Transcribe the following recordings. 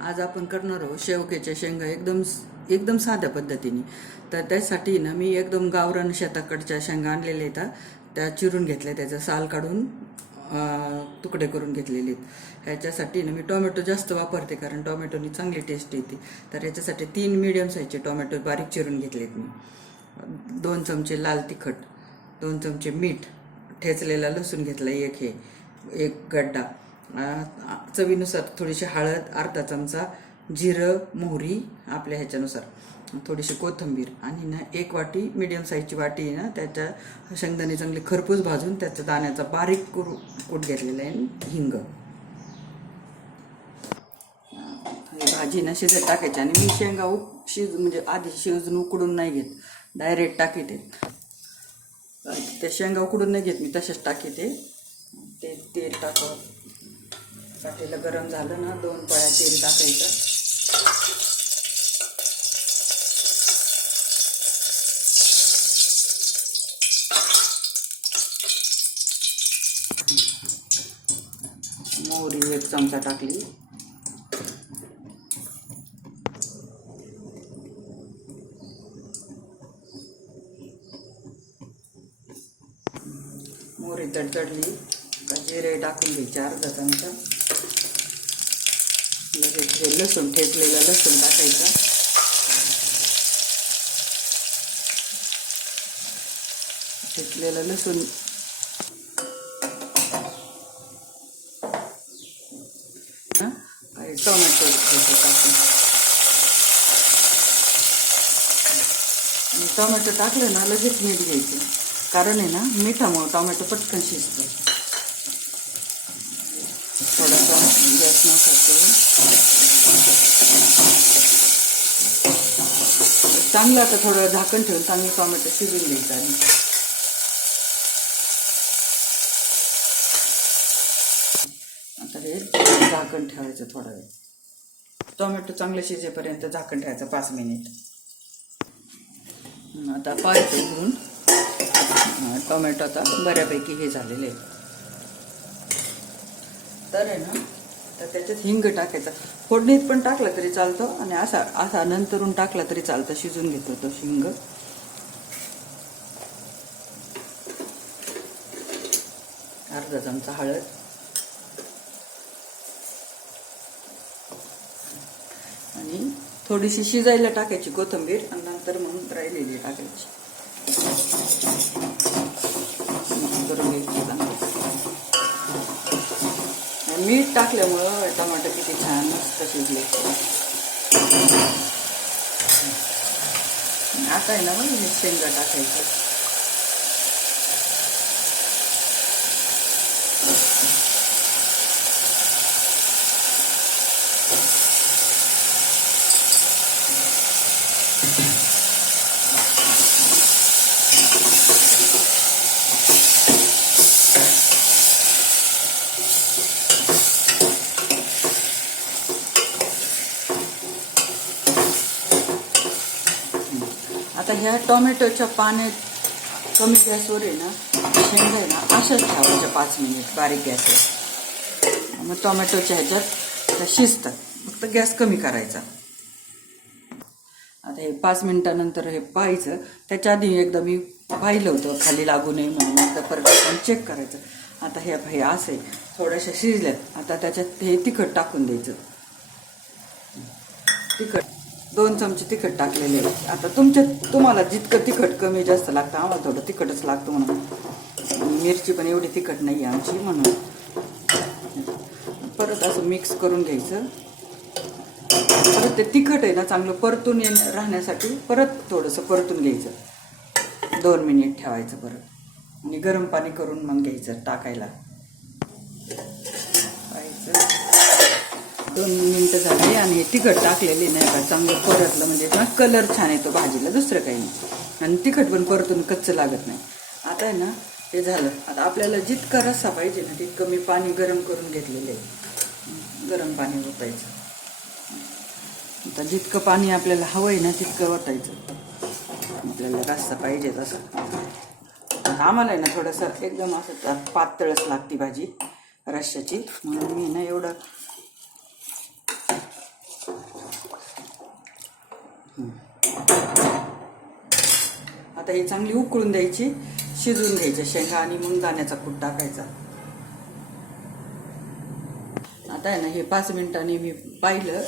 आज आपण करणार आहोत शेवग्याच्या शेंगा एकदम साध्या पद्धतीने. तर त्यासाठी ना मी एकदम गावरान शेताकडच्या शेंगा आणलेल्या आहेत. त्या चिरून घेतल्या, त्याचं साल काढून तुकडे करून घेतलेले आहेत. ह्याच्यासाठी ना मी टोमॅटो जास्त वापरते, कारण टोमॅटोनी चांगली टेस्ट येते. तर याच्यासाठी 3 मीडियम साईजचे टोमॅटो बारीक चिरून घेतलेत मी. 2 चमचे लाल तिखट, 2 चमचे मीठ, ठेचलेला लसूण घेतला एक गड्डा, चवीनुसार थोडीशी हळद, अर्धा चमचा जिरं, मोहरी आपल्या ह्याच्यानुसार, थोडीशी कोथिंबीर आणि ना 1 वाटी मीडियम साईजची वाटी आहे ना, त्याच्या शेंगदाणे चांगले खरपूस भाजून त्याच्या दाण्याचा बारीक कूट घेतलेला आहे, हिंग. भाजी ना शिजत टाकायची आणि मी शेंगा म्हणजे आधी शिजून उकडून नाही घेत, डायरेक्ट टाकीते. ते शेंगा उकडून नाही घेत मी, तसेच टाकीते. ते तेल पातेलं गरम झालं ना, 2 पळ्या तेल टाकायचं. मोहरी 1 चमचा टाकली. मोहरी तडतडली का जिरे टाकून घ्यायचे अर्धा चमचा. लगेच हे लसूण, ठेचलेलं लसूण टाकायचं. ठेचलेलं लसूण टोमॅटो टाकून, टोमॅटो टाकलं ना लगेच मीठ घ्यायचं, कारण आहे ना मिठामुळे टोमॅटो पटकन शिजतं. थोडासा गॅस मोठा करून चांगलं आता थोडं झाकण ठेवून चांगलं टोमॅटो शिजून घ्यायचं. आणि आता हे झाकण ठेवायचं थोडा वेळ, टोमॅटो चांगलं शिजेपर्यंत झाकण ठेवायचं 5 मिनिट. आता पाहिजे उघडून, टोमॅटो आता बऱ्यापैकी हे झालेले आहे. तर आहे ना, तर त्याच्यात हिंग टाकायचा. फोडणीत पण टाकला तरी चालतं आणि असा नंतरून टाकला तरी चालतं, शिजून घेतो तो हिंग. अर्धा चमचा हळद, आणि थोडीशी शिजायला टाकायची कोथिंबीर, आणि नंतर मग राहिलेली टाकायची. करून घ्यायची चांगली. मीठ टाकल्यामुळं टमाटर किती छान मस्त शिजले. आता आहे ना मग शेंगा टाकायचं. आता ह्या टोमॅटोच्या पाण्यात कमी गॅसवर आहे ना, शेंगा आहे ना अशाच ठेवायच्या 5 मिनिट बारीक गॅसवर. मग टोमॅटोच्या ह्याच्यात शिजतात, फक्त गॅस कमी करायचा. आता हे 5 मिनिटानंतर हे पाहायचं. त्याच्या आधी एकदा मी पाहिलं होतं खाली लागू नये म्हणून, आता परत आपण चेक करायचं. आता हे असे थोड्याशा शिजल्यात. आता त्याच्यात हे तिखट टाकून द्यायचं. तिखट 2 चमचे तिखट टाकलेले आहे. आता तुम्हाला जितकं तिखट कमी जास्त लागतं, आम्हाला थोडं तिखटच लागतं म्हणून. मिरची पण एवढी तिखट नाही आहे आमची, म्हणून. परत असं मिक्स करून घ्यायचं. परत ते तिखट आहे ना चांगलं परतून राहण्यासाठी परत थोडंसं परतून घ्यायचं. 2 मिनिट ठेवायचं परत, आणि गरम पाणी करून मग घ्यायचं टाकायला. 2 मिनिटं झाली आणि हे तिखट टाकलेले नाही का, चांगलं परतलं म्हणजे कलर छान येतो भाजीला, दुसरं काही नाही. आणि तिखट पण परतून कच्चं लागत नाही. आता आहे ना हे झालं. आता आपल्याला जितका रस्सा पाहिजे ना तितकं मी पाणी गरम करून घेतलेलं आहे. गरम पाणी ओतायचं. आता जितकं पाणी आपल्याला हवं आहे ना तितकं ओतायचं, आपल्याला रस्सा पाहिजे तसं. आम्हाला आहे ना थोडंसं एकदम असं पातळच लागते भाजी रश्श्याची, म्हणून मी ना एवढं आता ही चांगली उकळून द्यायची, शिजवून घ्यायच्या शेंगा आणि मग दाण्याचा कूट टाकायचा. आता आहे ना हे 5 मिनिटांनी मी पाहिलं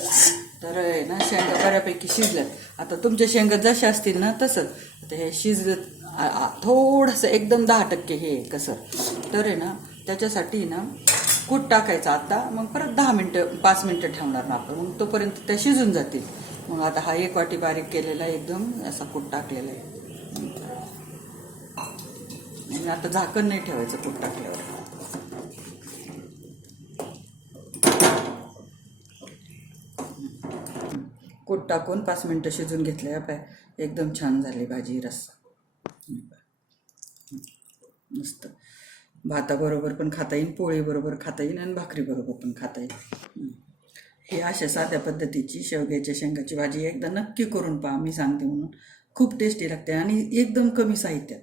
तर आहे ना शेंगा बऱ्यापैकी शिजल्यात. आता तुमच्या शेंगा जशा असतील ना तसं आता हे शिजलं थोडंसं एकदम 10% हे कसं तर आहे ना त्याच्यासाठी ना कूट टाकायचं आता. मग परत 5 मिनिटं ठेवणार ना आपण, मग तोपर्यंत त्या शिजून जातील. मग आता हा 1 वाटी बारीक केलेला एकदम असा कूट टाकलेला आहे. आणि आता झाकण नाही ठेवायचं कूट टाकल्यावर. कूट टाकून 5 मिनिटं शिजून घेतले. एकदम छान झाली भाजी, रस्सा मस्त. भाताबरोबर पण खाता येईल, पोळीबरोबर खाता येईल आणि भाकरीबरोबर पण खाता येईल. ही अशा साध्या पद्धतीची शेवग्याच्या शेंगाची भाजी एकदा नक्की करून पहा. मी सांगते म्हणून खूप टेस्टी लागते आणि एकदम कमी साहित्यात.